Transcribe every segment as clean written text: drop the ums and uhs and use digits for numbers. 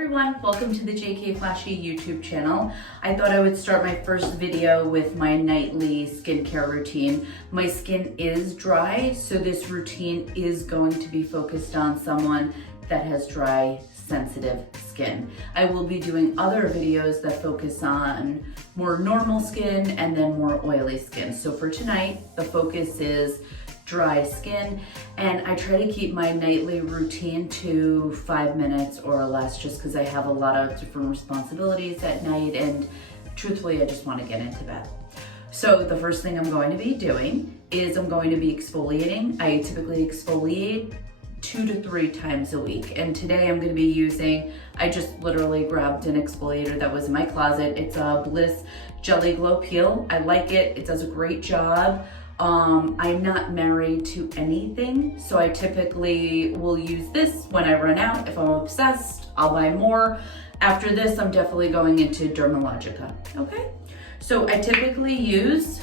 everyone, welcome to the JK Flashy YouTube channel. I thought I would start my first video with my nightly skincare routine. My skin is dry, so this routine is going to be focused on someone that has dry, sensitive skin. I will be doing other videos that focus on more normal skin and then more oily skin. So for tonight, the focus is dry skin, and I try to keep my nightly routine to 5 minutes or less just because I have a lot of different responsibilities at night, and truthfully I just want to get into bed. So the first thing I'm going to be doing is I'm going to be exfoliating. I typically exfoliate 2 to 3 times a week, and today I'm going to be using, I just literally grabbed an exfoliator that was in my closet. It's a Bliss Jelly Glow Peel. I like it. It does a great job. I'm not married to anything, so I typically will use this when I run out. If I'm obsessed, I'll buy more. After this, I'm definitely going into Dermalogica, okay? So I typically use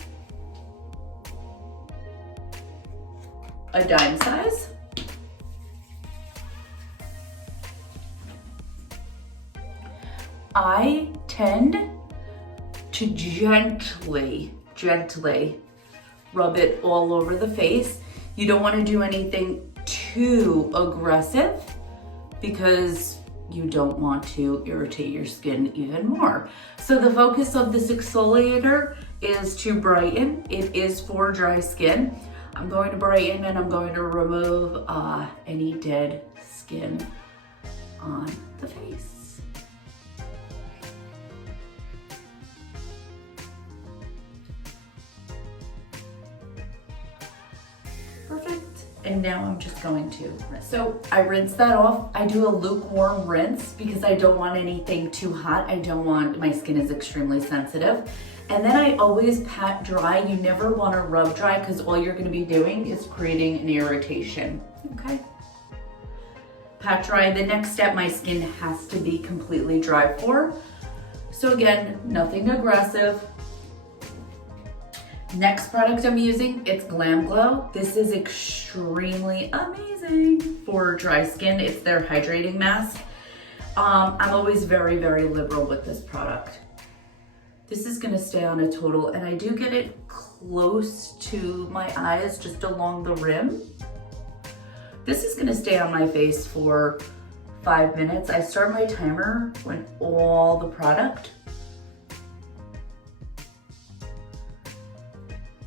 a dime size. I tend to gently rub it all over the face. You don't want to do anything too aggressive because you don't want to irritate your skin even more. So the focus of this exfoliator is to brighten. It is for dry skin. I'm going to brighten and I'm going to remove any dead skin on the face. Perfect. And now I'm just going to rinse. So I rinse that off. I do a lukewarm rinse because I don't want anything too hot. I don't want, my skin is extremely sensitive. And then I always pat dry. You never want to rub dry because all you're going to be doing is creating an irritation. Okay. Pat dry. The next step, my skin has to be completely dry for. So again, nothing aggressive. Next product I'm using, it's Glam Glow. This is extremely amazing for dry skin. It's their hydrating mask. I'm always very, very liberal with this product. This is gonna stay on a total, and I do get it close to my eyes, just along the rim. This is gonna stay on my face for 5 minutes. I start my timer when all the product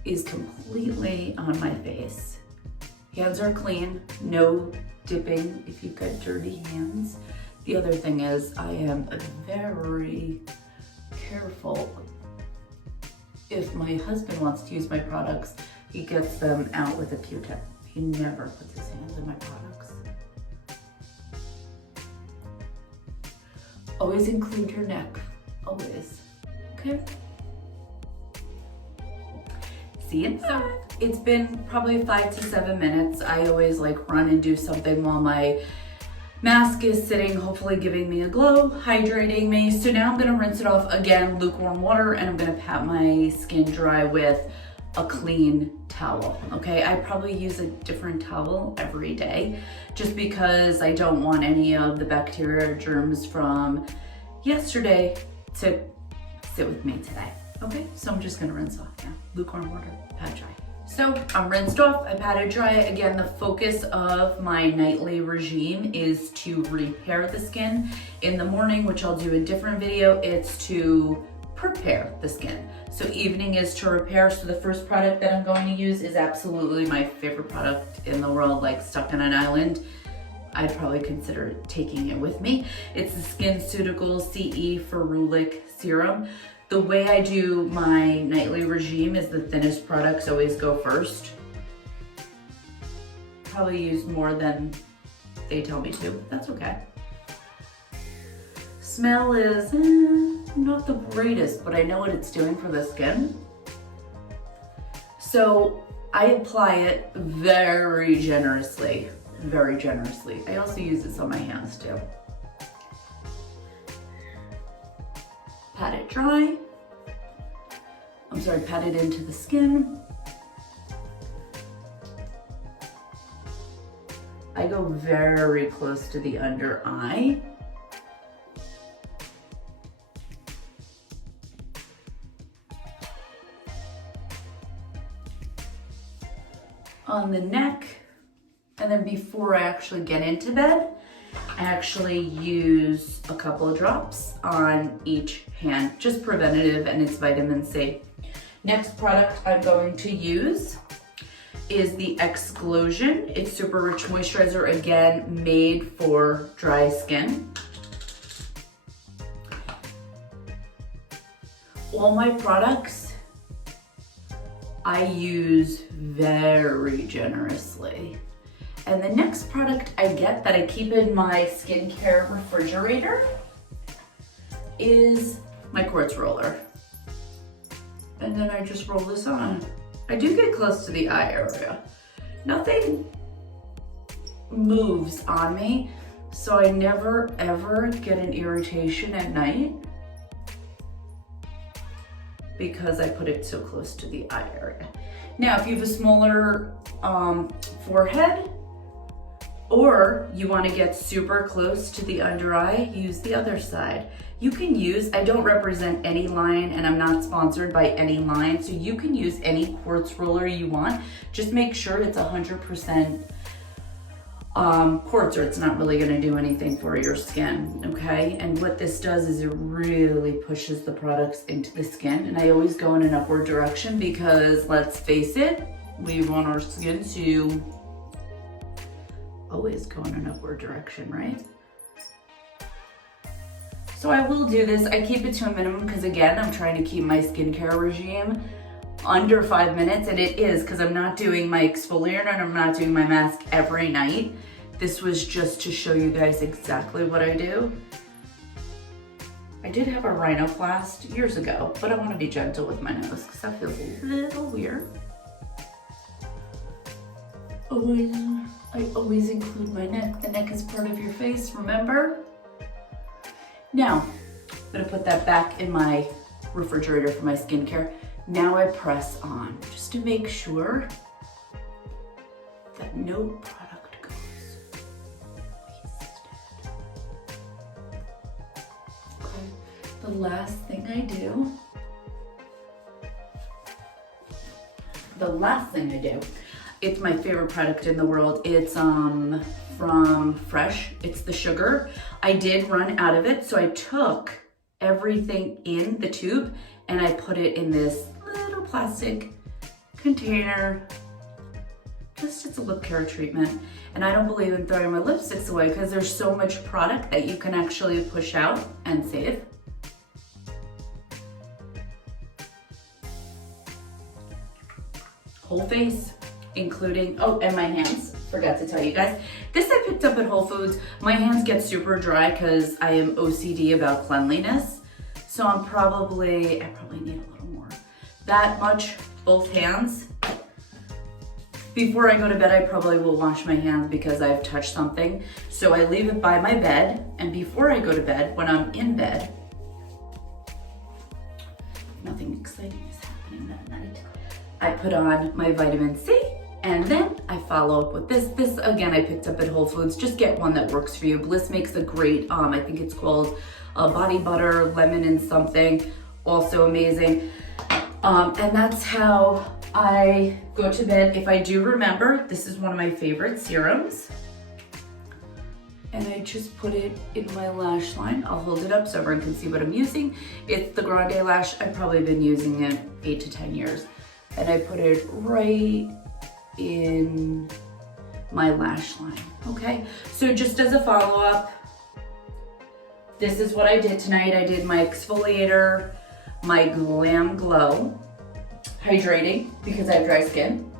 is completely on my face. Hands are clean, no dipping if you've got dirty hands. The other thing is I am very careful. If my husband wants to use my products, he gets them out with a Q-tip. He never puts his hands in my products. Always include your neck, always, okay? See you inside. It's been probably 5 to 7 minutes. I always like run and do something while my mask is sitting, hopefully giving me a glow, hydrating me. So now I'm gonna rinse it off again, lukewarm water, and I'm gonna pat my skin dry with a clean towel, okay? I probably use a different towel every day just because I don't want any of the bacteria or germs from yesterday to sit with me today. Okay, so I'm just gonna rinse off now. Lukewarm water, pat dry. So I'm rinsed off, I patted dry. Again, the focus of my nightly regime is to repair the skin. In the morning, which I'll do a different video, it's to prepare the skin. So evening is to repair. So the first product that I'm going to use is absolutely my favorite product in the world, like stuck on an island. I'd probably consider taking it with me. It's the SkinCeuticals CE Ferulic Serum. The way I do my nightly regime is the thinnest products always go first. Probably use more than they tell me to, that's okay. Smell is not the greatest, but I know what it's doing for the skin. So I apply it very generously, very generously. I also use this on my hands too. Pat it dry. Pat it into the skin. I go very close to the under eye. on the neck. And then before I actually get into bed, I actually use a couple of drops on each hand, just preventative, and it's vitamin C. Next product I'm going to use is the Explosion. It's super rich moisturizer, again, made for dry skin. All my products I use very generously. And the next product I get that I keep in my skincare refrigerator is my quartz roller. And then I just roll this on. I do get close to the eye area. Nothing moves on me, so I never ever get an irritation at night because I put it so close to the eye area. Now, if you have a smaller forehead, or you want to get super close to the under eye, use the other side. You can use, I don't represent any line and I'm not sponsored by any line, so you can use any quartz roller you want. Just make sure it's 100% quartz or it's not really gonna do anything for your skin, okay? And what this does is it really pushes the products into the skin, and I always go in an upward direction because let's face it, we want our skin to always go in an upward direction, right? So I will do this. I keep it to a minimum because again, I'm trying to keep my skincare regime under 5 minutes, and it is because I'm not doing my exfoliator and I'm not doing my mask every night. This was just to show you guys exactly what I do. I did have a rhinoplasty years ago, but I want to be gentle with my nose because that feels a little weird. I always include my neck. The neck is part of your face, remember? Now, I'm gonna put that back in my refrigerator for my skincare. Now I press on, just to make sure that no product goes wasted. Okay, the last thing I do, it's my favorite product in the world. It's from Fresh. It's the sugar. I did run out of it, so I took everything in the tube and I put it in this little plastic container. Just it's a lip care treatment. And I don't believe in throwing my lipsticks away because there's so much product that you can actually push out and save. Whole face, including, oh, and my hands. Forgot to tell you guys. This I picked up at Whole Foods. My hands get super dry because I am OCD about cleanliness. So I probably need a little more. That much, both hands. Before I go to bed, I probably will wash my hands because I've touched something. So I leave it by my bed, and before I go to bed, when I'm in bed, nothing exciting is happening that night, I put on my vitamin C, and then I follow up with this. This, again, I picked up at Whole Foods. Just get one that works for you. Bliss makes a great, I think it's called body butter, lemon and something, also amazing. And that's how I go to bed. If I do remember, this is one of my favorite serums. And I just put it in my lash line. I'll hold it up so everyone can see what I'm using. It's the Grande Lash. I've probably been using it 8 to 10 years. And I put it right in my lash line, okay? So just as a follow-up, this is what I did tonight. I did my exfoliator, my Glam Glow, hydrating because I have dry skin.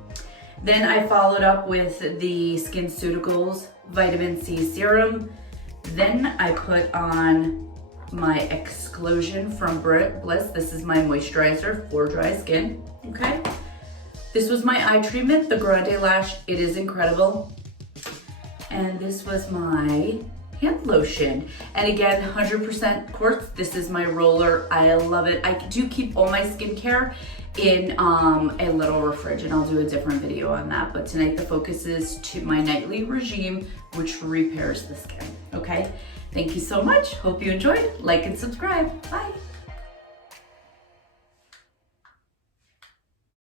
Then I followed up with the SkinCeuticals Vitamin C Serum. Then I put on my Explosion from Bliss. This is my moisturizer for dry skin, okay? This was my eye treatment, the Grande Lash. It is incredible. And this was my hand lotion. And again, 100% quartz. This is my roller. I love it. I do keep all my skincare in a little fridge, and I'll do a different video on that. But tonight the focus is to my nightly regime, which repairs the skin, okay? Thank you so much. Hope you enjoyed. Like and subscribe. Bye.